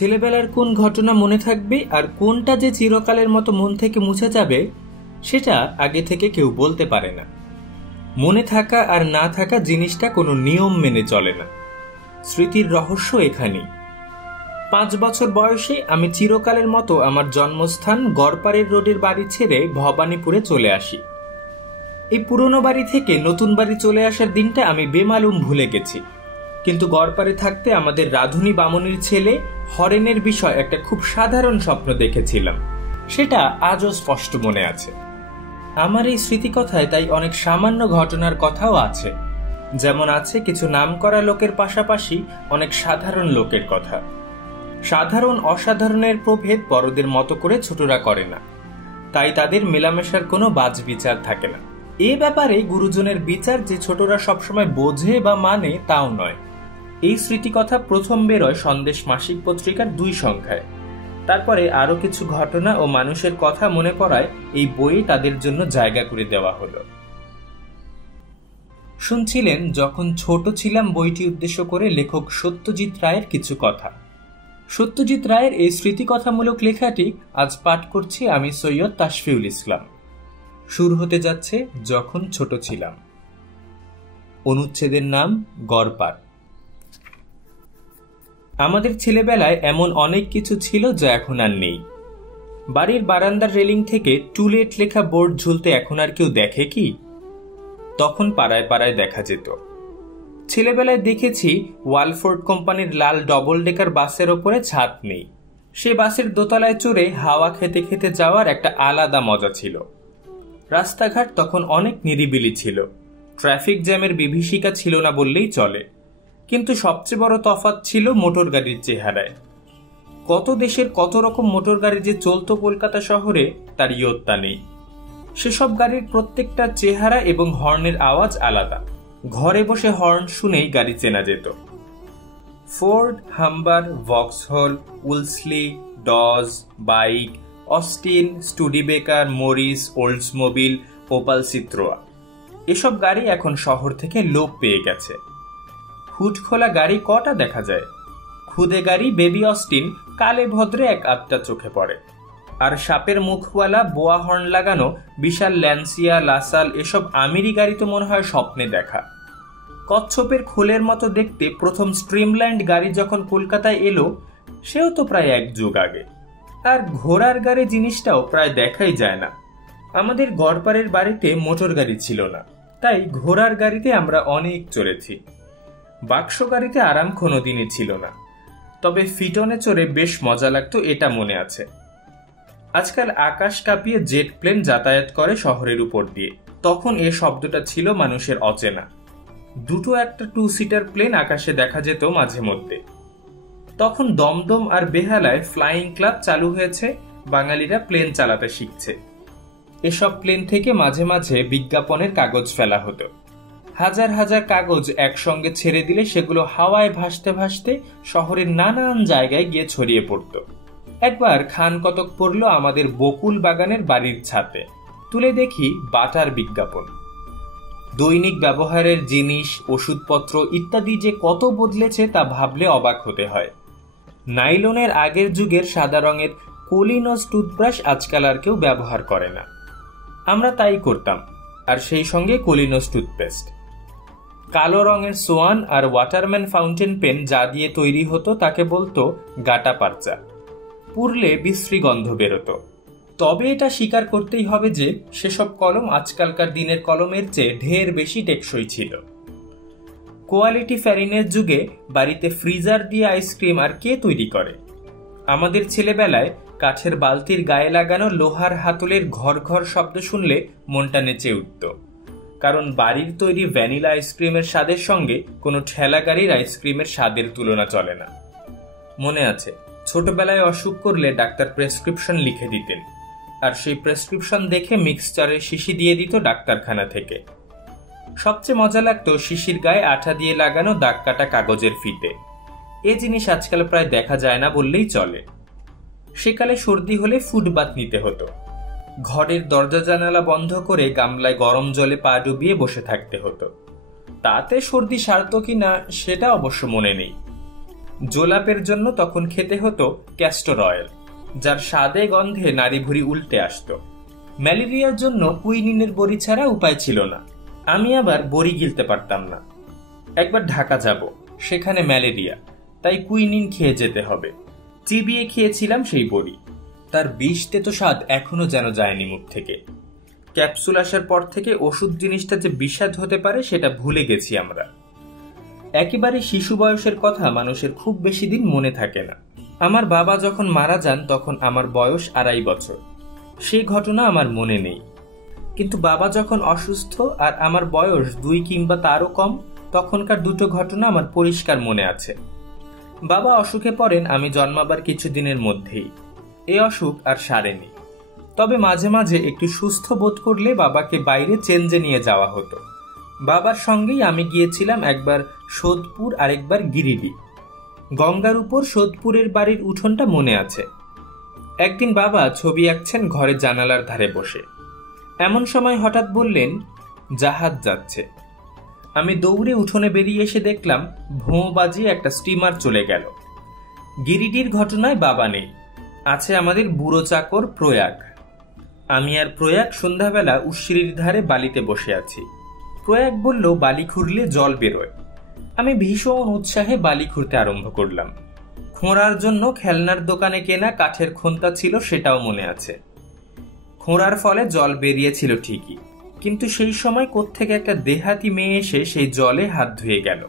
ছেলেবেলার কোন ঘটনা মনে থাকবে আর কোনটা যে চিরকালের মতো মন থেকে মুছে যাবে সেটা আগে থেকে কেউ বলতে পারে না। মনে থাকা আর না থাকা জিনিসটা কোনো নিয়ম মেনে চলে না। স্মৃতির রহস্য এখানেই। 5 বছর বয়সে আমি চিরকালের মতো আমার জন্মস্থান গড়পাড়ের রোডের বাড়ি ছেড়ে ভবানীপুরে চলে আসি। এই পুরনো বাড়ি থেকে নতুন বাড়ি চলে আসার দিনটা আমি বেমালুম ভুলে গেছি, কিন্তু গড়পাড়ে থাকতে আমাদের রাধুনী বামুনির ছেলে হরেনের বিষয় একটা খুব সাধারণ স্বপ্ন দেখেছিলাম, সেটা আজও স্পষ্ট মনে আছে। আমার এই স্মৃতিকথায় তাই অনেক সামান্য ঘটনার কথাও আছে, যেমন আছে কিছু নামকরা লোকের পাশাপাশি অনেক সাধারণ লোকের কথা। সাধারণ অসাধারণের প্রভেদ বড়দের মতো করে ছোটরা করে না, তাই তাদের মেলামেশার কোনো বাজ বিচার থাকে না। এ ব্যাপারে গুরুজনের বিচার যে ছোটরা সবসময় বোঝে বা মানে তাও নয়। এই স্মৃতিকথা প্রথম বেরোয় সন্দেশ মাসিক পত্রিকার 2 সংখ্যায়। তারপরে আরো কিছু ঘটনা ও মানুষের কথা মনে পড়ায় এই বইয়ে তাদের জন্য জায়গা করে দেওয়া হলো। শুনছিলেন যখন ছোট ছিলাম বইটি উদ্দেশ্য করে লেখক সত্যজিৎ রায়ের কিছু কথা। সত্যজিৎ রায়ের এই স্মৃতিকথামূলক লেখাটি আজ পাঠ করছি আমি, সৈয়দ তাশফিউল ইসলাম। শুরু হতে যাচ্ছে যখন ছোট ছিলাম। অনুচ্ছেদের নাম গড়পাড়। আমাদের ছেলেবেলায় এমন অনেক কিছু ছিল যা এখন আর নেই। বাড়ির বারান্দার রেলিং থেকে টু লেট লেখা বোর্ড ঝুলতে এখন আর কেউ দেখে কি? তখন পাড়ায় পাড়ায় দেখা যেত। ছেলেবেলায় দেখেছি ওয়ালফোর্ড কোম্পানির লাল ডবল ডেকার বাসের ওপরে ছাদ নেই। সে বাসের দোতলায় চড়ে হাওয়া খেতে খেতে যাওয়ার একটা আলাদা মজা ছিল। রাস্তাঘাট তখন অনেক নিরিবিলি ছিল, ট্রাফিক জ্যামের বিভীষিকা ছিল না বললেই চলে। কিন্তু সবচেয়ে বড় তফাৎ ছিল মোটর গাড়ির চেহারায়। কত দেশের কত রকম মোটর গাড়ি যে চলতো কলকাতা শহরে তার ইয়ত্তা নেই। সেসব গাড়ির প্রত্যেকটা চেহারা এবং হর্নের আওয়াজ আলাদা। ঘরে বসে হর্ন শুনেই গাড়ি চেনা যেত। Ford, Humber, Vauxhall, Wolseley, Dodge, Buick, Austin, Studebaker, Morris, Oldsmobile, Opel, Citroen, এসব গাড়ি এখন শহর থেকে লোপ পেয়ে গেছে। হুড খোলা গাড়ি কটা দেখা যায়। খুদে গাড়ি বেবি অস্টিন কালে ভদ্রে এক আধটা চোখে পড়ে। আর সাপের মুখওয়ালা বোয়া হর্ন লাগানো বিশাল ল্যান্সিয়া, লাসাল এসব আমিরি গাড়ি তো মনে হয় স্বপ্নে দেখা। কচ্ছপের খোলের মতো দেখতে প্রথম স্ট্রিমল্যান্ড গাড়ি যখন কলকাতায় এলো, সেও তো প্রায় 1 যুগ আগে। আর ঘোড়ার গাড়ি জিনিসটাও প্রায় দেখাই যায় না। আমাদের গড়পাড়ের বাড়িতে মোটর গাড়ি ছিল না, তাই ঘোড়ার গাড়িতে আমরা অনেক চড়েছি। বাক্স গাড়িতে আরাম কোনোদিনই ছিল না, তবে ফিটনে চড়ে বেশ মজা লাগতো, এটা মনে আছে। আজকাল আকাশ কাঁপিয়ে জেট প্লেন যাতায়াত করে শহরের উপর দিয়ে, তখন এ শব্দটা ছিল মানুষের অচেনা। দুটো একটা 2 সিটার প্লেন আকাশে দেখা যেত মাঝে মধ্যে। তখন দমদম আর বেহালায় ফ্লাইং ক্লাব চালু হয়েছে, বাঙালিরা প্লেন চালাতে শিখছে। এসব প্লেন থেকে মাঝে মাঝে বিজ্ঞাপনের কাগজ ফেলা হতো। হাজার হাজার কাগজ একসঙ্গে ছেড়ে দিলে সেগুলো হাওয়ায় ভাসতে ভাসতে শহরের নানান জায়গায় গিয়ে ছড়িয়ে পড়ত। একবার খান কতক পড়ল আমাদের বকুল বাগানের বাড়ির ছাদে। তুলে দেখি বাটার বিজ্ঞাপন। দৈনিক ব্যবহারের জিনিস, ওষুধপত্র ইত্যাদি যে কত বদলেছে তা ভাবলে অবাক হতে হয়। নাইলনের আগের যুগের সাদা রঙের কোলিনোস টুথব্রাশ আজকাল আর কেউ ব্যবহার করে না। আমরা তাই করতাম, আর সেই সঙ্গে কোলিনোস টুথপেস্ট। কালো রঙের সোয়ান আর ওয়াটারম্যান ফাউন্টেন পেন যা দিয়ে তৈরি হতো তাকে বলতো গাটা পারচা। পুরলে বিশ্রী গন্ধ বেরোতো। তবে এটা স্বীকার করতেই হবে যে সেসব কলম আজকালকার দিনের কলমের চেয়ে ঢের বেশি টেকসই ছিল। কোয়ালিটি ফ্যারিনের যুগে বাড়িতে ফ্রিজার দিয়ে আইসক্রিম আর কে তৈরি করে? আমাদের ছেলেবেলায় কাঠের বালতির গায়ে লাগানো লোহার হাতলের ঘর ঘর শব্দ শুনলে মনটা নেচে উঠত, কারণ বাড়ির তৈরি ভ্যানিলা আইসক্রিমের স্বাদের সঙ্গে কোনো ঠেলা গাড়ির আইসক্রিমের স্বাদের তুলনা চলে না। মনে আছে, ছোটবেলায় অসুখ করলে ডাক্তার প্রেসক্রিপশন লিখে দিতেন, আর সেই প্রেসক্রিপশন দেখে মিক্সচারের শিশি দিয়ে দিত ডাক্তারখানা থেকে। সবচেয়ে মজা লাগতো শিশির গায়ে আঠা দিয়ে লাগানো দাগ কাটা কাগজের ফিতে। এ জিনিস আজকাল প্রায় দেখা যায় না বললেই চলে। সেকালে সর্দি হলে ফুড বাথ নিতে হতো। ঘরের দরজা জানালা বন্ধ করে গামলায় গরম জলে পা ডুবিয়ে বসে থাকতে হতো। তাতে সর্দি সারত কি না সেটা অবশ্য মনে নেই। জোলাপের জন্য তখন খেতে হতো ক্যাস্টর অয়েল, যার স্বাদে গন্ধে নাড়িভুড়ি উল্টে আসতো। ম্যালেরিয়ার জন্য কুইনিনের বড়ি ছাড়া উপায় ছিল না। আমি আবার বড়ি গিলতে পারতাম না। একবার ঢাকা যাব, সেখানে ম্যালেরিয়া, তাই কুইনিন খেয়ে যেতে হবে। চিবিয়ে খেয়েছিলাম সেই বড়ি। তার বিষ তেতো স্বাদ এখনো যেন যায়নি মুখ থেকে। ক্যাপসুল আসার পর থেকে ওষুধ জিনিসটা যে বিষাদ হতে পারে সেটা ভুলে গেছি আমরা। একেবারে শিশু বয়সের কথা মানুষের খুব বেশি দিন মনে থাকে না। আমার বাবা যখন মারা যান তখন আমার বয়স 2.5 বছর। সেই ঘটনা আমার মনে নেই, কিন্তু বাবা যখন অসুস্থ আর আমার বয়স 2 কিংবা তারও কম, তখনকার দুটো ঘটনা আমার পরিষ্কার মনে আছে। বাবা অসুখে পড়েন আমি জন্মাবার কিছুদিনের মধ্যেই। এই অসুখ আর সারেনি, তবে মাঝে মাঝে একটু সুস্থ বোধ করলে বাবাকে বাইরে চেঞ্জে নিয়ে যাওয়া হতো। বাবার সঙ্গেই আমি গিয়েছিলাম একবার সোদপুর, আরেকবার গিরিডি। গঙ্গার উপর সোদপুরের বাড়ির উঠোনটা মনে আছে। একদিন বাবা ছবি আঁকছেন ঘরে জানালার ধারে বসে। এমন সময় হঠাৎ বললেন, জাহাজ যাচ্ছে। আমি দৌড়ে উঠোনে বেরিয়ে এসে দেখলাম ভোঁ বাজিয়ে একটা স্টিমার চলে গেল। গিরিডির ঘটনায় বাবা নেই, আছে আমাদের বুড়ো চাকর প্রয়াগ। আমি আর প্রয়াগ সন্ধ্যাবেলা উশ্রির ধারে বালিতে বসে আছি। প্রয়াগ বলল বালি খুঁড়লে জল বেরোয়। আমি ভীষণ উৎসাহে বালি খুঁড়তে আরম্ভ করলাম। খোঁড়ার জন্য খেলনার দোকানে কেনা কাঠের খোন্তা ছিল, সেটাও মনে আছে। খোঁড়ার ফলে জল বেরিয়েছিল ঠিকই, কিন্তু সেই সময় কোত্থেকে একটা দেহাতি মেয়ে এসে সেই জলে হাত ধুয়ে গেল।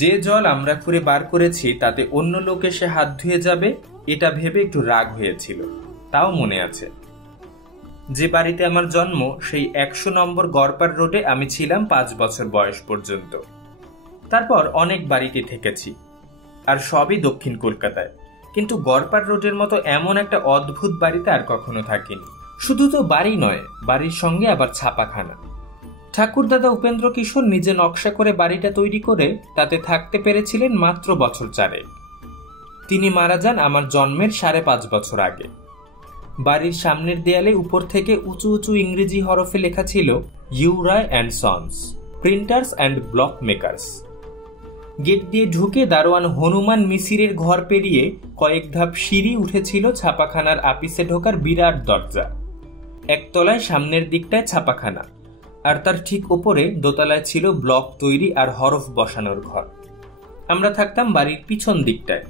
যে জল আমরা খুঁড়ে বার করেছি তাতে অন্য লোক এসে হাত ধুয়ে যাবে, এটা ভেবে একটু রাগ হয়েছিল, তাও মনে আছে। যে বাড়িতে আমার জন্ম সেই 100 নম্বর গড়পাড় রোডে আমি ছিলাম 5 বছর বয়স পর্যন্ত। তারপর অনেক বাড়িতে থেকেছি, আর সবই দক্ষিণ কলকাতায়, কিন্তু গড়পাড় রোডের মতো এমন একটা অদ্ভুত বাড়িতে আর কখনো থাকিনি। শুধু তো বাড়ি নয়, বাড়ির সঙ্গে আবার ছাপাখানা। ঠাকুরদাদা উপেন্দ্র কিশোর নিজে নকশা করে বাড়িটা তৈরি করে তাতে থাকতে পেরেছিলেন মাত্র বছর 4। তিনি মারা যান আমার জন্মের 5.5 বছর আগে। বাড়ির সামনের দেয়ালে উপর থেকে উঁচু উঁচু ইংরেজি হরফে লেখা ছিল ইউরায় and sons, printers and block makers. Gate দিয়ে ঢুকে দারোয়ান হনুমান মিসিরের ঘর পেরিয়ে কয়েক ধাপ সিঁড়ি উঠেছিল ছাপাখানার আপিসে ঢোকার বিরাট দরজা। একতলায় সামনের দিকটায় ছাপাখানা, আর তার ঠিক ওপরে দোতলায় ছিল ব্লক তৈরি আর হরফ বসানোর ঘর। আমরা থাকতাম বাড়ির পিছন দিকটায়।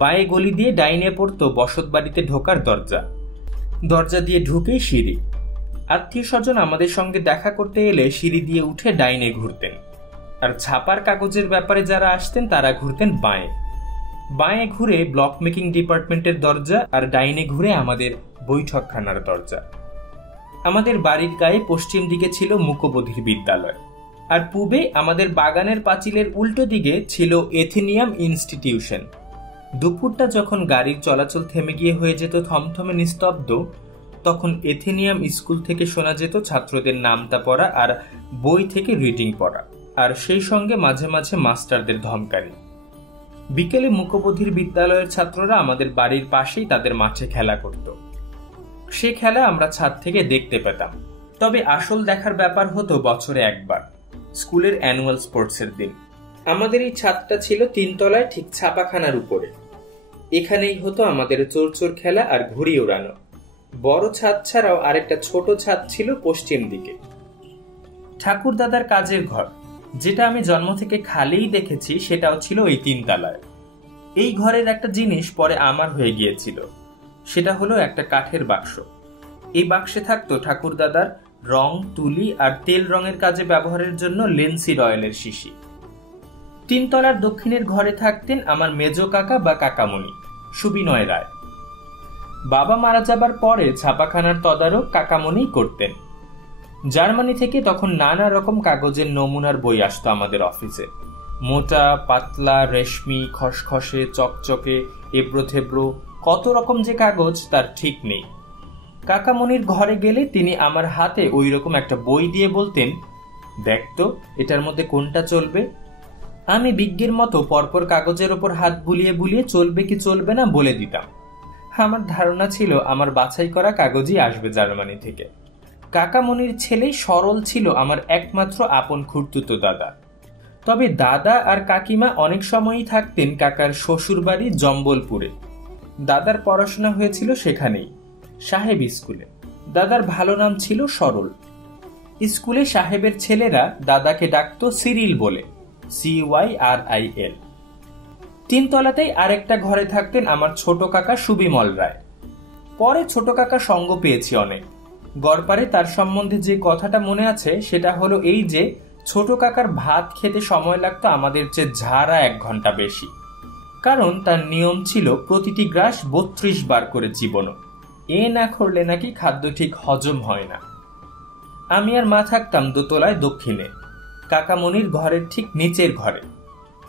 বাঁয়ে গলি দিয়ে ডাইনে পড়তো বসত বাড়িতে ঢোকার দরজা। দরজা দিয়ে ঢুকেই সিঁড়ি। আত্মীয় স্বজন আমাদের সঙ্গে দেখা করতে এলে সিঁড়ি দিয়ে উঠে ডাইনে ঘুরতেন, আর ছাপার কাগজের ব্যাপারে যারা আসতেন তারা ঘুরতেন বাঁয়ে। বাঁয়ে ঘুরে ব্লক মেকিং ডিপার্টমেন্টের দরজা, আর ডাইনে ঘুরে আমাদের বৈঠকখানার দরজা। আমাদের বাড়ির গায়ে পশ্চিম দিকে ছিল মুকবধির বিদ্যালয়, আর পূবে আমাদের বাগানের পাঁচিলের উল্টো দিকে ছিল এথেনিয়াম ইনস্টিটিউশন। দুপুরটা যখন গাড়ির চলাচল থেমে গিয়ে হয়ে যেত থমথমে নিস্তব্ধ, তখন এথেনিয়াম স্কুল থেকে শোনা যেত ছাত্রদের নামতা পড়া আর বই থেকে রিডিং পড়া, আর সেই সঙ্গে মাঝে মাঝে মাস্টারদের ধমকানি। বিকেলে মুকবধির বিদ্যালয়ের ছাত্ররা আমাদের বাড়ির পাশেই তাদের মাঠে খেলা করত। সে খেলা আমরা ছাদ থেকে দেখতে পেতাম, তবে আসল দেখার ব্যাপার হতো বছরে একবার, স্কুলের অ্যানুয়াল স্পোর্টসের দিন। আমাদের এই ছাদটা ছিল 3 তলায়, ঠিক ছাপাখানার উপরে। এখানেই হতো আমাদের চোর খেলা আর ঘুড়ি ওড়ানো। বড় ছাদ ছাড়াও আরেকটা ছোট ছাদ ছিল পশ্চিম দিকে। ঠাকুরদাদার কাজের ঘর, যেটা আমি জন্ম থেকে খালিই দেখেছি, সেটাও ছিল এই 3 তলায়। এই ঘরের একটা জিনিস পরে আমার হয়ে গিয়েছিল, সেটা হলো একটা কাঠের বাক্স। এই বাক্সে থাকতো ঠাকুরদাদার রং, তুলি আর তেল রঙের কাজে ব্যবহারের জন্য লেন্সিড অয়েলের শিশি। 3 তলার দক্ষিণের ঘরে থাকতেন আমার মেজ কাকা বা কাকামণি, সুবিনয় রায়। বাবা মারা যাবার পরে ছাপাখানার তদারক কাকামণি করতেন। জার্মানি থেকে তখন নানা রকম কাগজের নমুনার বই আসতো আমাদের অফিসে। মোটা, পাতলা, রেশমি, খসখসে, চকচকে, এবড়ো থেবড়ো, কত রকম যে কাগজ তার ঠিক নেই। কাকামণির ঘরে গেলে তিনি আমার হাতে ওই রকম একটা বই দিয়ে বলতেন, দেখতো এটার মধ্যে কোনটা চলবে। আমি বিজ্ঞের মতো পরপর কাগজের ওপর হাত বুলিয়ে বুলিয়ে চলবে কি চলবে না বলে দিতাম। আমার ধারণা ছিল আমার বাছাই করা কাগজই আসবে জার্মানি থেকে। কাকামণির ছেলে সরল ছিল আমার একমাত্র আপন খুড়তুতো দাদা। তবে দাদা আর কাকিমা অনেক সময়ই থাকতেন কাকার শ্বশুরবাড়ি জম্বলপুরে। দাদার পড়াশোনা হয়েছিল সেখানেই, সাহেব স্কুলে। দাদার ভালো নাম ছিল সরল। স্কুলে সাহেবের ছেলেরা দাদাকে ডাকত সিরিল বলে, CYRIL। 3 তলাতেই আরেকটা ঘরে থাকতেন আমার ছোট কাকা সুবিমল রায়। পরে ছোট কাকা সঙ্গ পেয়েছি অনেক। গড়পারে তার সম্বন্ধে যে কথাটা মনে আছে সেটা হলো এই যে ছোট কাকার ভাত খেতে সময় লাগতো আমাদের চেয়ে ঝাড়া 1 ঘন্টা বেশি। কারণ তার নিয়ম ছিল প্রতিটি গ্রাস 32 বার করে চিবোনো। এ না করলে নাকি খাদ্য ঠিক হজম হয় না। আমি আর মা থাকতাম দোতলায় দক্ষিণে, কাকামণির ঘরের ঠিক নিচের ঘরে।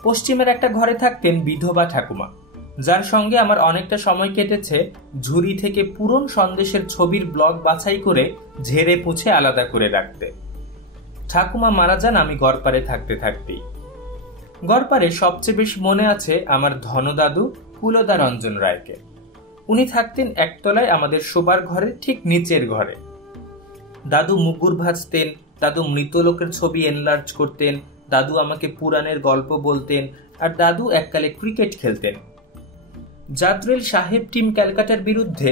পশ্চিমের একটা ঘরে থাকতেন বিধবা ঠাকুমা, যার সঙ্গে আমার অনেকটা সময় কেটেছে ঝুড়ি থেকে পুরন সন্দেশের ছবির ব্লগ বাছাই করে ঝেড়ে পুছে আলাদা করে রাখতে। ঠাকুমা মারা যান আমি গড়পারে থাকতে থাকতেই। গড়পারে সবচেয়ে বেশি মনে আছে আমার ধনদাদু কুলদা রঞ্জন রায়কে। উনি থাকতেন একতলায় আমাদের শোবার ঘরের ঠিক নিচের ঘরে। দাদু মুগুর ভাজতেন, দাদু মৃত লোকের ছবি এনলার্জ করতেন, দাদু আমাকে পুরাণের গল্প বলতেন, আর দাদু এককালে ক্রিকেট খেলতেন। জাদ্রেল সাহেব টিম ক্যালকাটার বিরুদ্ধে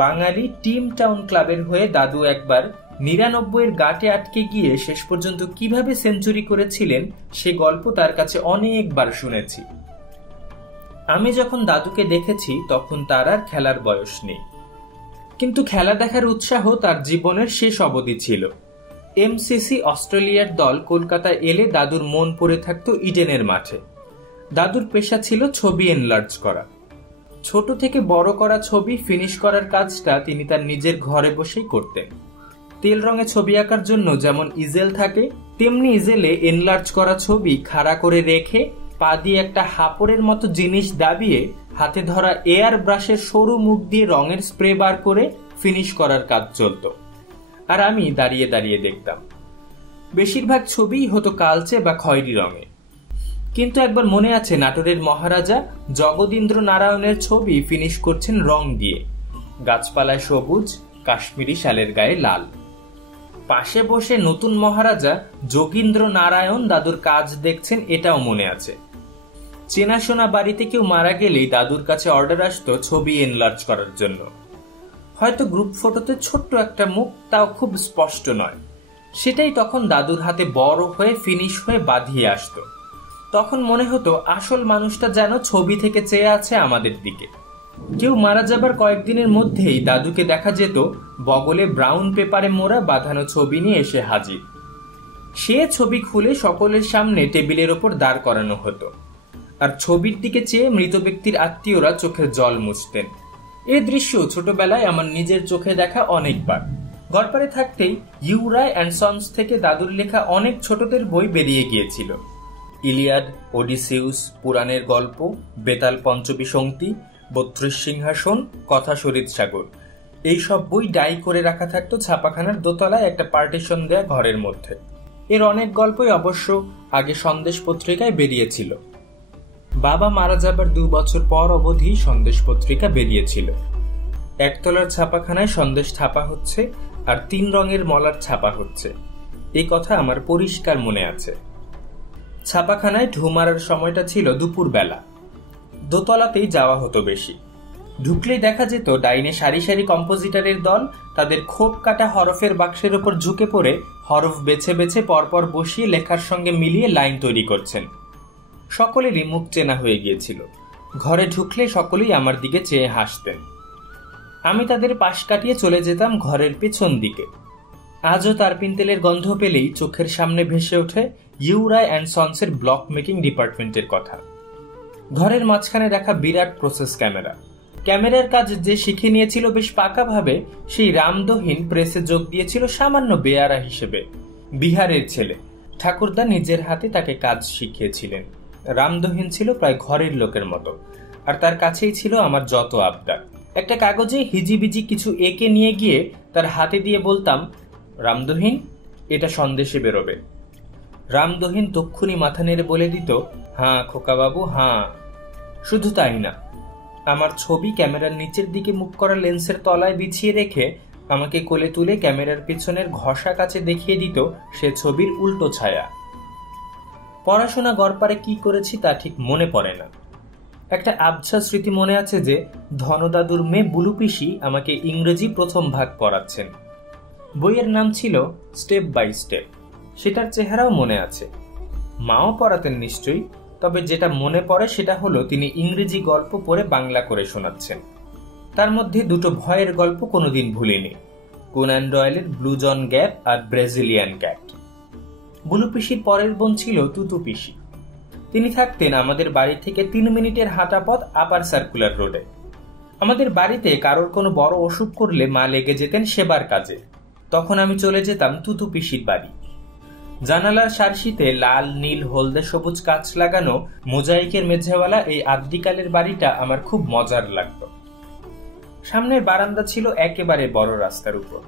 বাঙালি টিম টাউন ক্লাবের হয়ে দাদু একবার 99 গাটে আটকে গিয়ে শেষ পর্যন্ত কিভাবে সেঞ্চুরি করেছিলেন সে গল্প তার কাছে অনেকবার শুনেছি। আমি যখন দাদুকে দেখেছি তখন তার আর খেলার বয়স নেই, কিন্তু খেলা দেখার উৎসাহ তার জীবনের শেষ অবধি ছিল। MCC অস্ট্রেলিয়ার দল কলকাতায় এলে দাদুর মন পড়ে থাকতো ইডেনের মাঠে। দাদুর পেশা ছিল ছবি এনলার্জ করা। ছোট থেকে বড় করা ছবি ফিনিশ করার কাজটা তিনি তার নিজের ঘরে বসেই করতেন। তেল রঙে ছবি আঁকার জন্য যেমন ইজেল থাকে, তেমনি ইজেলে এনলার্জ করা ছবি খাড়া করে রেখে পা দিয়ে একটা হাপড়ের মতো জিনিস দাবিয়ে হাতে ধরা এয়ার ব্রাশের সরু মুখ দিয়ে রঙের স্প্রে বার করে ফিনিশ করার কাজ চলত। আর আমি দাঁড়িয়ে দাঁড়িয়ে দেখতাম। বেশিরভাগ ছবিই হতো কালচে বা খয়েরি রঙে। কিন্তু একবার মনে আছে নাটোরের মহারাজা জগদীন্দ্র নারায়ণের ছবি ফিনিশ করছেন রং দিয়ে, গাছপালায় সবুজ, কাশ্মীরি শালের গায়ে লাল। পাশে বসে নতুন মহারাজা যোগীন্দ্র নারায়ণ দাদুর কাজ দেখছেন, এটাও মনে আছে। চেনাশোনা বাড়িতে কেউ মারা গেলেই দাদুর কাছে অর্ডার আসতো ছবি এনলার্জ করার জন্য। হয়তো গ্রুপ ফটোতে ছোট্ট একটা মুখ, তাও খুব স্পষ্ট নয়। সেটাই তখন দাদুর হাতে বড় হয়ে ফিনিশ হয়ে বাঁধিয়ে আসতো। তখন মনে হতো আসল মানুষটা যেন ছবি থেকে চেয়ে আছে আমাদের দিকে। কেউ মারা যাবার কয়েকদিনের মধ্যেই দাদুকে দেখা যেত বগলে ব্রাউন পেপারে মোড়া বাঁধানো ছবি নিয়ে এসে হাজির। সে ছবি খুলে সকলের সামনে টেবিলের ওপর দাঁড় করানো হতো, আর ছবির দিকে চেয়ে মৃত ব্যক্তির আত্মীয়রা চোখের জল মুছতেন। এ দৃশ্য ছোটবেলায় আমার নিজের চোখে দেখা অনেকবার। গড়পারে থাকতেই ইউরাই অ্যান্ড সন্স থেকে দাদুর লেখা অনেক ছোটদের বই বেরিয়ে গিয়েছিল। ইলিয়াড, ওডিসিউস, পুরাণের গল্প, বেতাল পঞ্চবিংশতি, 32 সিংহাসন, কথা শরীর সাগর, এইসব বই ডাই করে রাখা থাকতো ছাপাখানার দোতলায় একটা পার্টিশন দেয়া ঘরের মধ্যে। এর অনেক গল্পই অবশ্য আগে সন্দেশ পত্রিকায় বেরিয়েছিল। বাবা মারা যাবার 2 বছর পর অবধি সন্দেশ পত্রিকা বেরিয়েছিল। একতলার ছাপাখানায় সন্দেশ ছাপা হচ্ছে আর 3 রঙের মলার ছাপা হচ্ছে, এই কথা আমার পরিষ্কার মনে আছে। ছাপাখানায় ঢু মারার সময়টা ছিল দুপুর বেলা। দোতলাতেই যাওয়া হতো বেশি। ঢুকলেই দেখা যেত ডাইনে সারি সারি কম্পোজিটরের দল তাদের খোপ কাটা হরফের বাক্সের ওপর ঝুঁকে পড়ে হরফ বেছে বেছে পরপর বসিয়ে লেখার সঙ্গে মিলিয়ে লাইন তৈরি করছেন। সকলেরই মুখ চেনা হয়ে গিয়েছিল। ঘরে ঢুকলে সকলেই আমার দিকে চেয়ে হাসতেন। আমি তাদের পাশ কাটিয়ে চলে যেতাম ঘরের পেছন দিকে। আজও তারপিন তেলের গন্ধ পেলেই চোখের সামনে ভেসে ওঠে ইউরাই অ্যান্ড সন্সের ব্লক মেকিং ডিপার্টমেন্টের কথা। ঘরের মাঝখানে রাখা বিরাট প্রসেস ক্যামেরা। ক্যামেরার কাজ যে শিখে নিয়েছিল বেশ পাকাভাবে, সেই রামদহিন প্রেসে যোগ দিয়েছিল সামান্য বেয়ারা হিসেবে। বিহারের ছেলে, ঠাকুরদা নিজের হাতে তাকে কাজ শিখিয়েছিলেন। রামদহিন ছিল প্রায় ঘরের লোকের মতো, আর তার কাছেই ছিল আমার যত আবদার। একটা কাগজে হিজিবিজি কিছু এঁকে নিয়ে গিয়ে তার হাতে দিয়ে বলতাম, রামদহিন, এটা সন্দেশে বেরোবে। রামদহিন তক্ষুনি মাথা নেড়ে বলে দিত, হাঁ খোকাবাবু হাঁ। শুধু তাই না, আমার ছবি ক্যামেরার নিচের দিকে মুখ করা লেন্সের তলায় বিছিয়ে রেখে আমাকে কোলে তুলে ক্যামেরার পিছনের ঘষা কাছে দেখিয়ে দিত সে ছবির উল্টো ছায়া। পড়াশোনা গড়পারে কি করেছি তা ঠিক মনে পড়ে না। একটা আবছা স্মৃতি মনে আছে যে ধনদাদুর মেয়ে বুলু পিসি আমাকে ইংরেজি প্রথম ভাগ পড়াচ্ছেন। বইয়ের নাম ছিল স্টেপ বাই স্টেপ। সেটার চেহারাও মনে আছে। মাও পড়াতেন নিশ্চয়ই, তবে যেটা মনে পড়ে সেটা হলো তিনি ইংরেজি গল্প পড়ে বাংলা করে শোনাচ্ছেন। তার মধ্যে দুটো ভয়ের গল্প কোনোদিন ভুলিনি, কোনান ডয়েলের ব্লু জন গ্যাপ আর ব্রাজিলিয়ান ক্যাট। বুলু পিসির পরের বোন ছিল তুতু পিসি। তিনি থাকতেন আমাদের বাড়ি থেকে 3 মিনিটের হাঁটা পথ আপার সার্কুলার রোডে। আমাদের বাড়িতে কারোর কোনো বড় অসুখ করলে মা লেগে যেতেন সেবার কাজে। তখন আমি চলে যেতাম তুতু পিসির বাড়ি। জানালার সারসিতে লাল নীল হলদে সবুজ কাঁচ লাগানো মোজাইকের মেঝেওয়ালা এই আদ্যিকালের বাড়িটা আমার খুব মজার লাগত। সামনের বারান্দা ছিল একেবারে বড় রাস্তার উপর,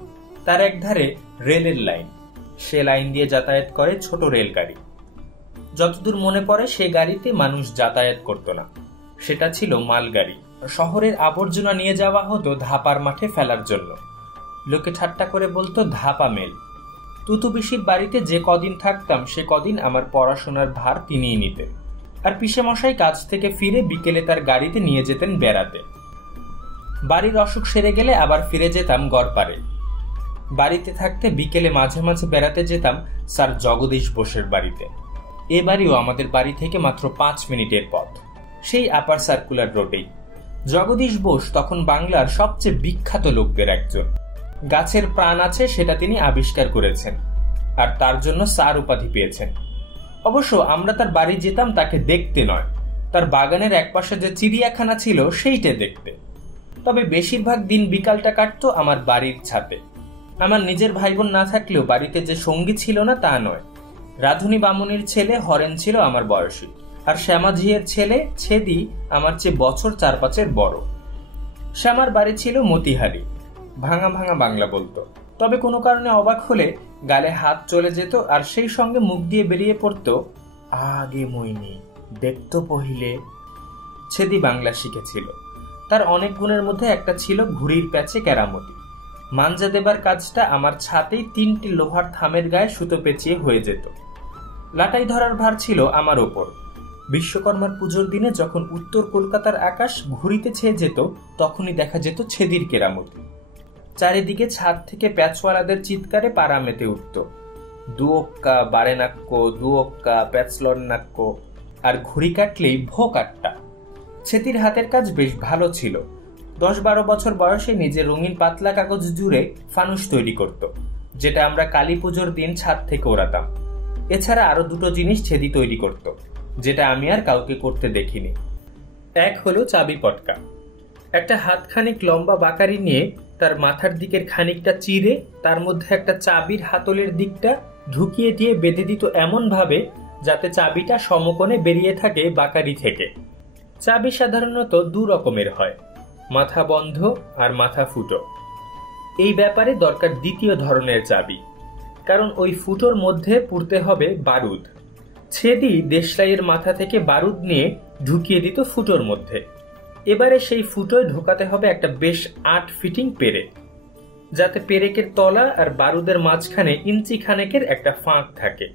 তার একধারে রেলের লাইন। সে লাইন দিয়ে যাতায়াত করে ছোট রেলগাড়ি। যতদূর মনে পড়ে সে গাড়িতে মানুষ যাতায়াত করত না, সেটা ছিল মালগাড়ি। শহরের আবর্জনা নিয়ে যাওয়া হতো ধাপার মাঠে ফেলার জন্য। লোকে ঠাট্টা করে বলতো ধাপা মেল। তুতু পিসির বাড়িতে যে কদিন থাকতাম সে কদিন আমার পড়াশোনার ভার তিনিই নিতেন, আর পিসেমশাই কাজ থেকে ফিরে বিকেলে তার গাড়িতে নিয়ে যেতেন বেড়াতে। বাড়ির অসুখ সেরে গেলে আবার ফিরে যেতাম গড়পারে। বাড়িতে থাকতে বিকেলে মাঝে মাঝে বেড়াতে যেতাম স্যার জগদীশ বোসের বাড়িতে। এ বাড়িও আমাদের বাড়ি থেকে মাত্র 5 মিনিটের পথ, সেই আপার সার্কুলার রোডেই। জগদীশ বোস তখন বাংলার সবচেয়ে বিখ্যাত লোকদের একজন। গাছের প্রাণ আছে সেটা তিনি আবিষ্কার করেছেন, আর তার জন্য স্যার উপাধি পেয়েছেন। অবশ্য আমরা তার বাড়ি যেতাম তাকে দেখতে নয়, তার বাগানের একপাশে যে চিড়িয়াখানা ছিল সেইটা দেখতে। তবে বেশিরভাগ দিন বিকালটা কাটতো আমার বাড়ির ছাদে। আমার নিজের ভাই বোন না থাকলেও বাড়িতে যে সঙ্গী ছিল না তা নয়। রাধুনী বামুনির ছেলে হরেন ছিল আমার বয়সী, আর শ্যামাঝিয়ের ছেলে ছেদি আমার চেয়ে বছর 4-5 বড়। শ্যামার বাড়ি ছিল মতিহারি। ভাঙা ভাঙা বাংলা বলতো, তবে কোনো কারণে অবাক হলে গালে হাত চলে যেত, আর সেই সঙ্গে মুখ দিয়ে বেরিয়ে পড়তো আগে মইনি দেখতো পহিলে। ছেদি বাংলা শিখেছিল। তার অনেক গুণের মধ্যে একটা ছিল ঘুড়ির প্যাচে কেরামতি। মাঞ্জা দেবার কাজটা আমার ছাতেই 3টি লোহার থামের গায়ে সুতো পেঁচিয়ে হয়ে যেত। লাটাই ধরার ভার ছিল আমার ওপর। বিশ্বকর্মার পুজোর দিনে যখন উত্তর কলকাতার আকাশ ঘুড়িতে ছেয়ে যেত তখনই দেখা যেত ছেদির কেরামতি। চারিদিকে ছাদ থেকে প্যাচওয়ালাদের চিৎকারে পাড়া মেতে উঠত। দুওক্কা বারে নাক্য, দুওক্কা প্যাচলর নাক্য, আর ঘুড়ি কাটলেই ভো কাটটা। ছেতির হাতের কাজ বেশ ভালো ছিল। 10-12 বছর বয়সে নিজে রঙিন পাতলা কাগজ জুড়ে ফানুস তৈরি করত, যেটা আমরা কালী পুজোর দিন ছাদ থেকে ওড়াতাম। এছাড়া আরো 2টো জিনিস ছেদি তৈরি করত, যেটা আমি আর কাউকে করতে দেখিনি। এক হলো চাবি পটকা। একটা হাতখানিক লম্বা বাকারি নিয়ে তার মাথার দিকের খানিকটা চিরে তার মধ্যে একটা চাবির হাতলের দিকটা ঢুকিয়ে দিয়ে বেঁধে দিত এমন ভাবে যাতে চাবিটা সমকোণে বেরিয়ে থাকে বাকারি থেকে। চাবি সাধারণত 2 রকমের হয়, মাথা বন্ধ আর মাথা ফুটো। এই ব্যাপারে দরকার 2য় ধরনের চাবি, কারণ ওই ফুটোর মধ্যে পুরতে হবে বারুদ। ছেদি দেশলাইয়ের মাথা থেকে বারুদ নিয়ে ঢুকিয়ে দিত ফুটোর মধ্যে। এবারে সেই ফুটোয় ঢোকাতে হবে একটা বেশ 8 ফিটিং পেরেক, যাতে পেরেকের তলা আর বারুদের মাঝখানে ইঞ্চি খানেকের একটা ফাঁক থাকে।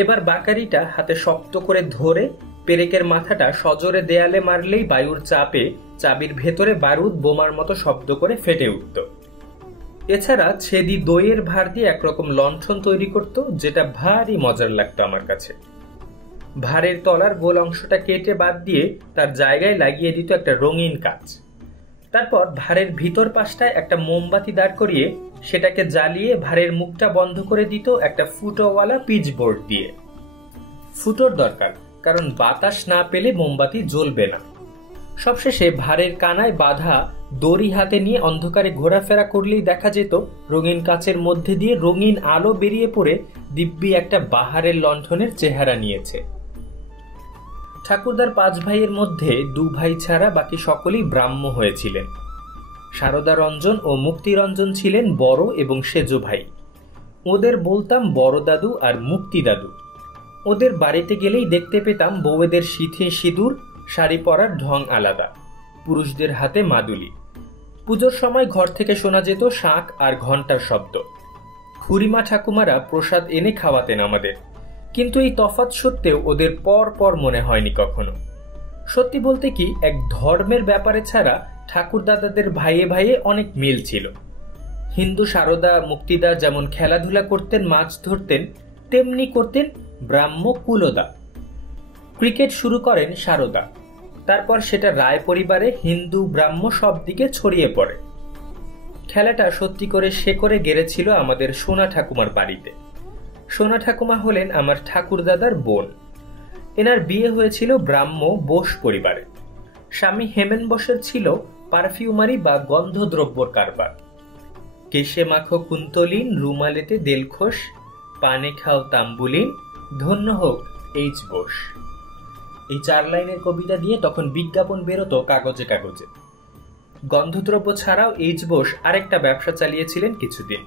এবার বাকারিটা হাতে শক্ত করে ধরে পেরেকের মাথাটা সজোরে দেয়ালে মারলেই বায়ুর চাপে চাবির ভেতরে বারুদ বোমার মতো শব্দ করে ফেটে উঠত। এছাড়া ছেদি দইয়ের ভার দিয়ে একরকম লণ্ঠন তৈরি করত, যেটা ভারী মজার লাগতো আমার কাছে। ভারের তলার গোল অংশটা কেটে বাদ দিয়ে তার জায়গায় লাগিয়ে দিত একটা রঙিন কাঁচ। তারপর ভারের ভিতর পাশটায় একটা মোমবাতি দাঁড় করিয়ে সেটাকে জ্বালিয়ে ভারের মুখটা বন্ধ করে দিত একটা ফুটোওয়ালা পিচবোর্ড দিয়ে। ফুটোর দরকার, কারণ বাতাস না পেলে মোমবাতি জ্বলবে না। সবশেষে ভারের কানায় বাঁধা দড়ি হাতে নিয়ে অন্ধকারে ঘোরাফেরা করলেই দেখা যেত রঙিন কাচের মধ্যে দিয়ে রঙিন আলো বেরিয়ে পড়ে দিব্যি একটা বাহারের লণ্ঠনের চেহারা নিয়েছে। ঠাকুরদার 5 ভাইয়ের মধ্যে 2 ভাই ছাড়া বাকি সকলেই ব্রাহ্ম হয়েছিলেন। সারদা রঞ্জন ও মুক্তিরঞ্জন ছিলেন বড় এবং সেজো ভাই। ওদের বলতাম বড় দাদু আর মুক্তি দাদু। ওদের বাড়িতে গেলেই দেখতে পেতাম বউয়েদের সিঁথি সিঁদুর, শাড়ি পরার ঢং আলাদা, পুরুষদের হাতে মাদুলি। পুজোর সময় ঘর থেকে শোনা যেত শাঁখ আর ঘণ্টার শব্দ। খুড়িমা ঠাকুমারা প্রসাদ এনে খাওয়াতেন আমাদের। কিন্তু এই তফাৎ সত্ত্বেও ওদের পর পর মনে হয়নি কখনো। সত্যি বলতে কি, এক ধর্মের ব্যাপারে ছাড়া ঠাকুরদাদাদের ভাইয়ে ভাইয়ে অনেক মিল ছিল। হিন্দু সারদা মুক্তিদা যেমন খেলাধুলা করতেন, মাছ ধরতেন, তেমনি করতেন ব্রাহ্ম কুলদা। ক্রিকেট শুরু করেন সারদা, তারপর সেটা রায় পরিবারে হিন্দু ব্রাহ্ম সব দিকে ছড়িয়ে পড়ে। খেলাটা সত্যি করে শেকড়ে গেড়েছিল আমাদের সোনা ঠাকুমার বাড়িতে। সোনা ঠাকুমা হলেন আমার ঠাকুরদাদার বোন। এনার বিয়ে হয়েছিল ব্রাহ্ম বোস পরিবারে। স্বামী হেমেন বোসের ছিল পারফিউমারি বা গন্ধদ্রব্যর কারবার। কেশে মাখো কুন্তলিন, রুমালেতে দেলখোস, পানে খাও তাম্বুলিন, ধন্য হোক এইচ বোস। এই 4 লাইনের কবিতা দিয়ে তখন বিজ্ঞাপন বেরোতো কাগজে কাগজে। গন্ধদ্রব্য ছাড়াও এইচ বোস আরেকটা ব্যবসা চালিয়েছিলেন কিছুদিন।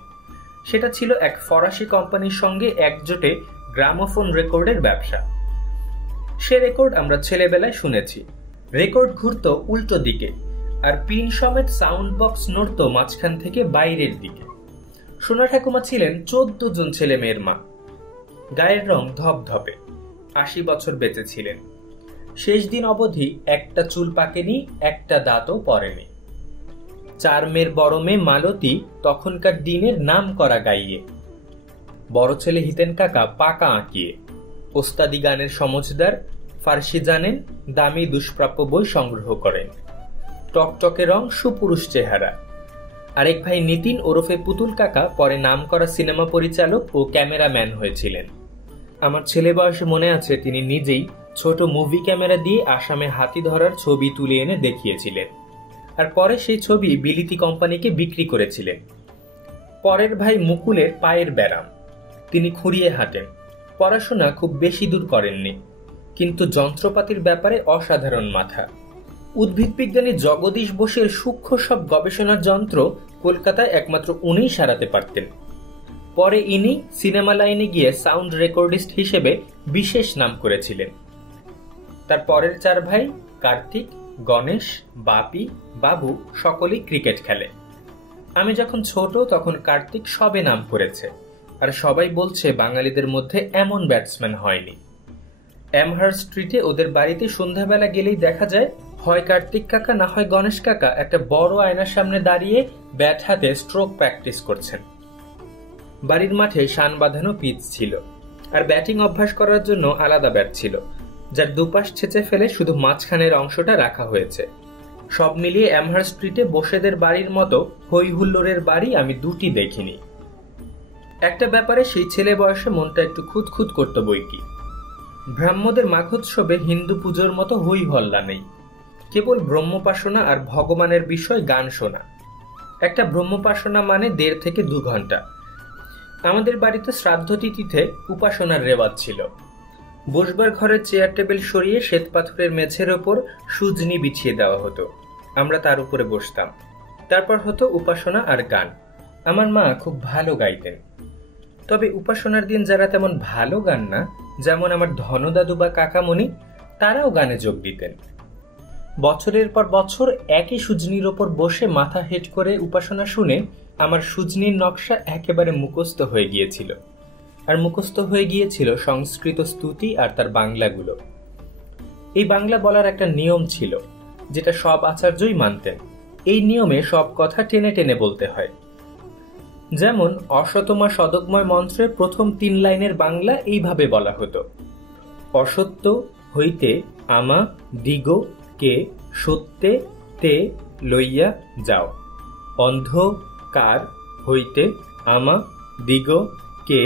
সেটা ছিল এক ফরাসি কোম্পানির সঙ্গে একজোটে গ্রামোফোন রেকর্ডের ব্যবসা। সে রেকর্ড আমরা ছেলেবেলায় শুনেছি। রেকর্ড ঘুরতো উল্টো দিকে, আর পিন সমেত সাউন্ড বক্স নড়তো মাঝখান থেকে বাইরের দিকে। সোনা ঠাকুমা ছিলেন 14 জন ছেলে মেয়ের মা। গায়ের রং ধপধপে, 80 বছর বেঁচে ছিলেন। শেষ দিন অবধি একটা চুল পাকেনি, একটা দাঁতও পড়েনি। 4 মেয়ের বড় মেয়ে মালতী তখনকার দিনের নাম করা গাইয়ে। বড় ছেলে হিতেন কাকা পাকা আঁকিয়ে, ওস্তাদি গানের সমঝদার, ফার্সি জানেন, দামি দুষ্প্রাপ্য বই সংগ্রহ করেন। টকটকে রং, সুপুরুষ চেহারা। আরেক ভাই নিতিন ওরফে পুতুল কাকা পরে নাম করা সিনেমা পরিচালক ও ক্যামেরাম্যান হয়েছিলেন। আমার ছেলে বয়সে মনে আছে তিনি নিজেই ছোট মুভি ক্যামেরা দিয়ে আসামে হাতি ধরার ছবি তুলে এনে দেখিয়েছিলেন, আর পরে সেই ছবি বিলিতি কোম্পানিকে বিক্রি করেছিলেন। পরের ভাই মুকুলের পায়ের ব্যারাম, তিনি খুঁড়িয়ে হাঁটেন। পড়াশোনা খুব বেশি দূর করেননি, কিন্তু যন্ত্রপাতির ব্যাপারে অসাধারণ মাথা। উদ্ভিদবিজ্ঞানী জগদীশ বোসের সূক্ষ্ম সব গবেষণার যন্ত্র কলকাতায় একমাত্র উনিই সারাতে পারতেন। পরে ইনি সিনেমা লাইনে গিয়ে সাউন্ড রেকর্ডিস্ট হিসেবে বিশেষ নাম করেছিলেন। তার পরের 4 ভাই কার্তিক, গণেশ, বাপি, বাবু সকলেই ক্রিকেট খেলে। আমি যখন ছোট তখন কার্তিক সবে নাম করেছে, আর সবাই বলছে বাঙালিদের মধ্যে এমন ব্যাটসম্যান হয়নি। এমহার্স্ট স্ট্রিটে ওদের বাড়িতে সন্ধ্যাবেলা গেলেই দেখা যায় হয় কার্তিক কাকা না হয় গণেশ কাকা একটা বড় আয়নার সামনে দাঁড়িয়ে ব্যাট হাতে স্ট্রোক প্র্যাকটিস করছেন। বাড়ির মাঠে শান বাঁধানো পিচ ছিল, আর ব্যাটিং অভ্যাস করার জন্য আলাদা ব্যাট ছিল, যার দুপাশ ছেঁচে ফেলে শুধু মাঝখানের অংশটা রাখা হয়েছে। সব মিলিয়ে এমহার্স্ট স্ট্রিটে বসেদের বাড়ির মতো হই হুল্লোড়ের বাড়ি আমি 2টি দেখিনি। একটা ব্যাপারে সেই ছেলে বয়সে মনটা একটু খুঁতখুত করতো বইকি। ব্রাহ্মদের মাঘোৎসবে হিন্দু পুজোর মতো হই হল্লা নেই, কেবল ব্রহ্মোপাসনা আর ভগবানের বিষয় গান শোনা। একটা ব্রহ্মোপাসনা মানে 1.5 থেকে 2 ঘন্টা। আমাদের বাড়িতে শ্রাদ্ধ তিথিতে উপাসনার রেওয়াজ ছিল। বসবার ঘরের চেয়ার টেবিল সরিয়ে শ্বেত পাথরের মেঝের ওপর সুজনি বিছিয়ে দেওয়া হতো, আমরা তার উপরে বসতাম। তারপর হতো উপাসনা আর গান। আমার মা খুব ভালো গাইতেন, তবে উপাসনার দিন যারা তেমন ভালো গান না, যেমন আমার ধনদাদু বা কাকামণি, তারাও গানে যোগ দিতেন। বছরের পর বছর একই সুজনির ওপর বসে মাথা হেঁট করে উপাসনা শুনে আমার সুজনির নকশা একেবারে মুখস্থ হয়ে গিয়েছিল, আর মুখস্থ হয়ে গিয়েছিল সংস্কৃত স্তুতি আর তার বাংলাগুলো। এই বাংলা বলার একটা নিয়ম ছিল, যেটা সব আচার্যই মানতেন। এই নিয়মে সব কথা টেনে টেনে বলতে হয়। যেমন অসতমা সদকময় মন্ত্রের প্রথম 3 লাইনের বাংলা এইভাবে বলা হতো: অসত্য হইতে আমা দিগ কে সত্যে তে লইয়া যাও, অন্ধকার হইতে আমা দিগ কে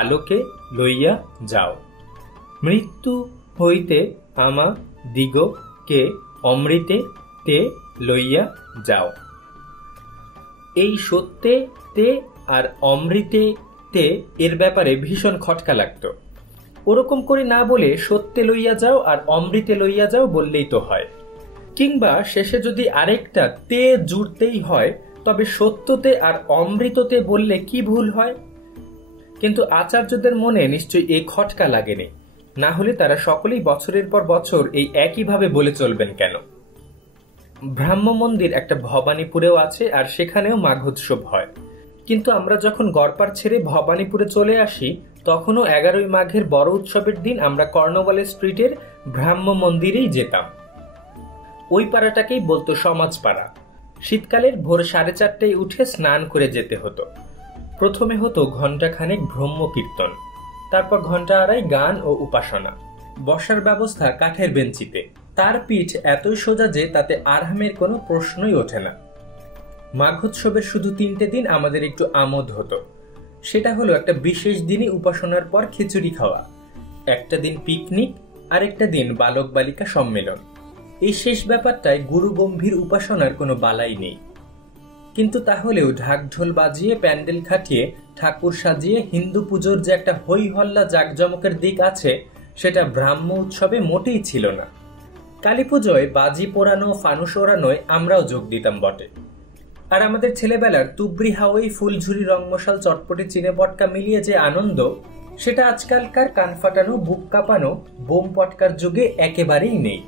আলোকে লইয়া যাও, মৃত্যু হইতে আমা দিগ কে অমৃতে তে লইয়া যাও। এই সত্যে তে আর অমৃতে তে এর ব্যাপারে ভীষণ খটকা লাগতো। ওরকম করে না বলে সত্যে লইয়া যাও আর অমৃতে লইয়া যাও বললেই তো হয়। কিংবা শেষে যদি আরেকটা তে জুড়তেই হয়, তবে সত্যতে আর অমৃততে বললে কি ভুল হয়? কিন্তু আচার্যদের মনে নিশ্চয়ই এই খটকা লাগেনি, না হলে তারা সকলেই বছরের পর বছর এই একইভাবে বলে চলবেন কেন? ব্রাহ্ম মন্দির একটা ভবানীপুরেও আছে, আর সেখানেও মাঘোৎসব হয়। কিন্তু আমরা যখন গড়পাড় ছেড়ে ভবানীপুরে চলে আসি, তখনও 11ই মাঘের বড় উৎসবের দিন আমরা কর্নওয়ালিস স্ট্রিটের ব্রাহ্ম মন্দিরেই যেতাম। ওই পাড়াটাকেই বলতো সমাজপাড়া। শীতকালের ভোর 4:30টায় উঠে স্নান করে যেতে হতো। প্রথমে হতো ঘণ্টাখানেক ব্রহ্ম কীর্তন, তারপর ঘণ্টা আড়াই গান ও উপাসনা। বসার ব্যবস্থা কাঠের বেঞ্চিতে। তার পিঠ এতই সোজা যে তাতে আরামের কোনো প্রশ্নই ওঠে না। মাঘোৎসবের শুধু 3টে দিন আমাদের একটু আমোদ হতো। সেটা হলো একটা বিশেষ দিনই উপাসনার পর খিচুড়ি খাওয়া, একটা দিন পিকনিক, আরেকটা দিন বালক বালিকা সম্মেলন। এই শেষ ব্যাপারটায় গুরু গম্ভীর উপাসনার কোনো বালাই নেই। কিন্তু তাহলেও ঢাকঢোল বাজিয়ে প্যান্ডেল খাটিয়ে ঠাকুর সাজিয়ে হিন্দু পুজোর যে একটা হই হল্লা জাঁকজমকের দিক আছে, সেটা ব্রাহ্ম উৎসবে মোটেই ছিল না। কালী পুজোয় বাজি পোড়ানো, ফানুস ওড়ানোয় আমরাও যোগ দিতাম বটে। আর আমাদের ছেলেবেলার তুবড়ি হাওয়াই, ফুলঝুরি, রংমশাল, চটপটি, চিনে পটকা মিলিয়ে যে আনন্দ, সেটা আজকালকার কান ফাটানো, বুক কাঁপানো বোম পটকার যুগে একেবারেই নেই।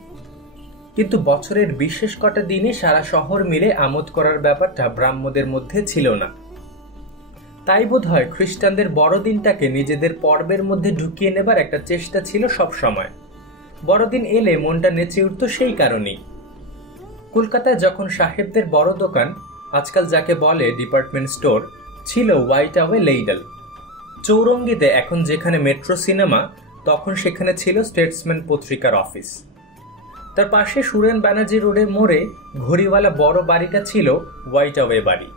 কিন্তু বছরের বিশেষ কটা দিনে সারা শহর মিলে আমোদ করার ব্যাপারটা ব্রাহ্মদের মধ্যে ছিল না। তাই বোধ হয় খ্রিস্টানদের বড়দিনটাকে নিজেদের পর্বের মধ্যে ঢুকিয়ে নেবার একটা চেষ্টা ছিল সব সময়। বড়দিন এলে মনটা নেচে উঠত সেই কারণেই। কলকাতায় যখন সাহেবদের বড় দোকান, আজকাল যাকে বলে ডিপার্টমেন্ট স্টোর, ছিল হোয়াইট হাউয়ে লেইডাল। চৌরঙ্গিতে এখন যেখানে মেট্রো সিনেমা, তখন সেখানে ছিল স্টেটসম্যান পত্রিকার অফিস। তার পাশে সুরেন ব্যানার্জি রোডের মোড়ে ঘড়িওয়ালা বড় বাড়িটা ছিল হোয়াইট হাউয়ে বাড়ি।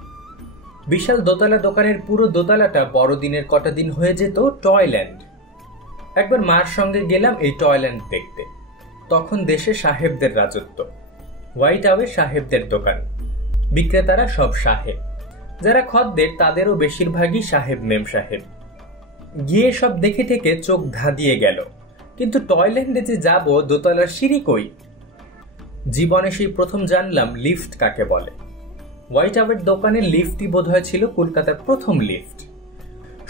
বিশাল দোতলা দোকানের পুরো দোতলাটা বড়দিনের কটা দিন হয়ে যেত টয়ল্যান্ড। একবার মার সঙ্গে গেলাম এই টয়ল্যান্ড দেখতে। তখন দেশে সাহেবদের রাজত্ব। হোয়াইট হাউয়ে সাহেবদের দোকান, বিক্রেতারা সব সাহেব, যারা খদ্দের তাদেরও বেশিরভাগই সাহেব মেম সাহেব। গিয়ে সব দেখে থেকে চোখ ধাঁধিয়ে গেল। কিন্তু টয়ল্যান্ডে যে যাব, দোতলার সিঁড়ি কই? জীবনে সেই প্রথম জানলাম লিফট কাকে বলে। হোয়াইট হাউয়ের দোকানের লিফটই বোধহয় ছিল কলকাতার প্রথম লিফট।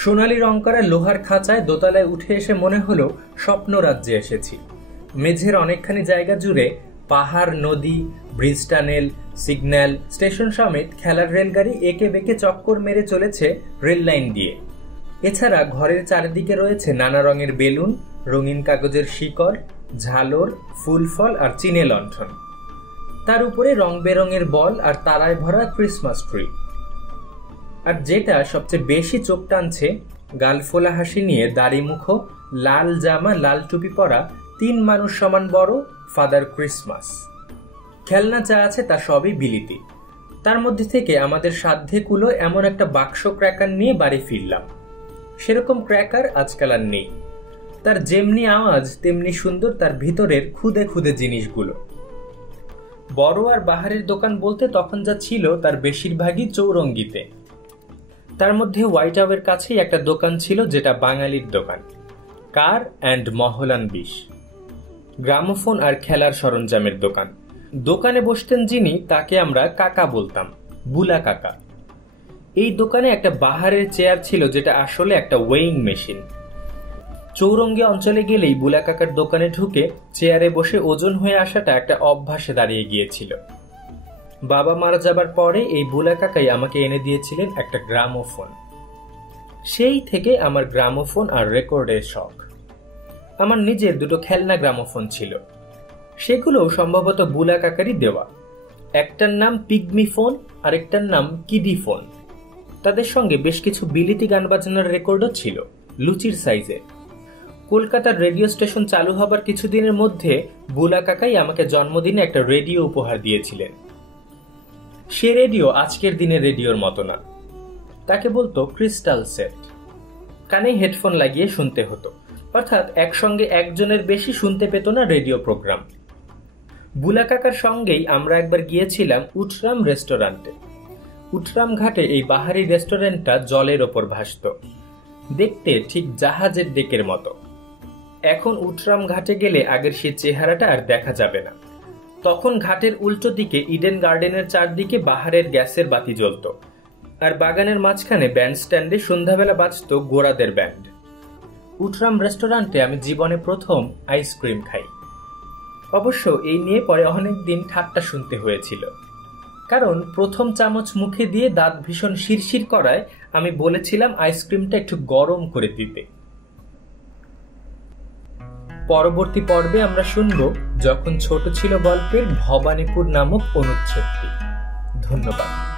সোনালি রং করা লোহার খাঁচায় দোতলায় উঠে এসে মনে হলো স্বপ্ন রাজ্যে এসেছি। মেঝের অনেকখানি জায়গা জুড়ে পাহাড়, নদী, ব্রিজ, টানেল, সিগন্যাল, স্টেশন সমেত খেলার রেলগাড়ি একে বেঁকে চক্কর মেরে চলেছে রেল লাইন দিয়ে। এছাড়া ঘরের চারিদিকে রয়েছে নানা রঙের বেলুন, রঙিন কাগজের শিকড়, ঝালর, ফুল ফল আর চিনে লণ্ঠন। তার উপরে রং বেরঙের বল আর তারায় ভরা ক্রিসমাস ট্রি। আর যেটা সবচেয়ে বেশি চোখ টানছে, গালফোলা হাসি নিয়ে, দাড়ি মুখো, লাল জামা, লাল টুপি পরা 3 মানুষ সমান বড় ফাদার ক্রিসমাস। খেলনা যা আছে তা সবই বিলিতি। তার মধ্যে থেকে আমাদের সাধ্যে কুলো এমন একটা বাক্স ক্র্যাকার নিয়ে বাড়ি ফিরলাম। সেরকম ক্র্যাকার আজকাল আর নেই। তার যেমনি আওয়াজ তেমনি সুন্দর তার ভিতরের খুদে খুদে জিনিসগুলো। বড় আর বাহারের দোকান বলতে তখন যা ছিল তার বেশিরভাগই চৌরঙ্গিতে। তার মধ্যে হোয়াইট হাউয়ের কাছেই একটা দোকান ছিল যেটা বাঙালির দোকান, কার অ্যান্ড মহলান বিশ। গ্রামোফোন আর খেলার সরঞ্জামের দোকান। দোকানে বসতেন যিনি, তাকে আমরা কাকা বলতাম, বুলা কাকা। এই দোকানে একটা বাহারের চেয়ার ছিল যেটা আসলে একটা ওয়েইং মেশিন। চৌরঙ্গি অঞ্চলে গেলেই বুলা কাকার দোকানে ঢুকে চেয়ারে বসে ওজন হয়ে আসাটা একটা অভ্যাসে দাঁড়িয়ে গিয়েছিল। বাবা মারা যাবার পরে এই বুলা কাকাই আমাকে এনে দিয়েছিলেন একটা গ্রামোফোন। সেই থেকে আমার গ্রামোফোন আর রেকর্ডের শখ। আমার নিজের 2টো খেলনা গ্রামোফোন ছিল, সেগুলোও সম্ভবত বুলা কাকারই দেওয়া। একটার নাম পিগমি ফোন, আরেকটার নাম কিডি ফোন। তাদের সঙ্গে বেশ কিছু বিলিতি গান বাজনার রেকর্ডও ছিল, লুচির সাইজে। কলকাতার রেডিও স্টেশন চালু হবার কিছুদিনের মধ্যে বুলা কাকাই আমাকে জন্মদিনে একটা রেডিও উপহার দিয়েছিলেন। সে রেডিও আজকের দিনের রেডিওর মতো না, তাকে বলতো ক্রিস্টাল সেট। কানে হেডফোন লাগিয়ে শুনতে হতো, অর্থাৎ একসঙ্গে একজনের বেশি শুনতে পেত না রেডিও প্রোগ্রাম। বুলা কাকার সঙ্গেই আমরা একবার গিয়েছিলাম উঠরাম রেস্টুরেন্টে। উঠরাম ঘাটে এই বাহারি রেস্টুরেন্টটা জলের ওপর ভাসত, দেখতে ঠিক জাহাজের ডেকের মতো। এখন উঠরাম ঘাটে গেলে আগের সেই চেহারাটা আর দেখা যাবে না। তখন ঘাটের উল্টো দিকে ইডেন গার্ডেনের চারদিকে বাহারের গ্যাসের বাতি জ্বলত, আর বাগানের মাঝখানে ব্যান্ড স্ট্যান্ডে সন্ধ্যাবেলা বাজত গোরাদের ব্যান্ড। উঠরাম রেস্টুরেন্টে আমি জীবনে প্রথম আইসক্রিম খাই। অবশ্য এই নিয়ে পরে অনেকদিন ঠাট্টা শুনতে হয়েছিল, কারণ প্রথম চামচ মুখে দিয়ে দাঁত ভীষণ শিরশির করায় আমি বলেছিলাম আইসক্রিমটা একটু গরম করে দিতে। পরবর্তী পর্বে আমরা শুনব যখন ছোট ছিল গল্পের ভবানীপুর নামক অনুচ্ছেদটি। ধন্যবাদ।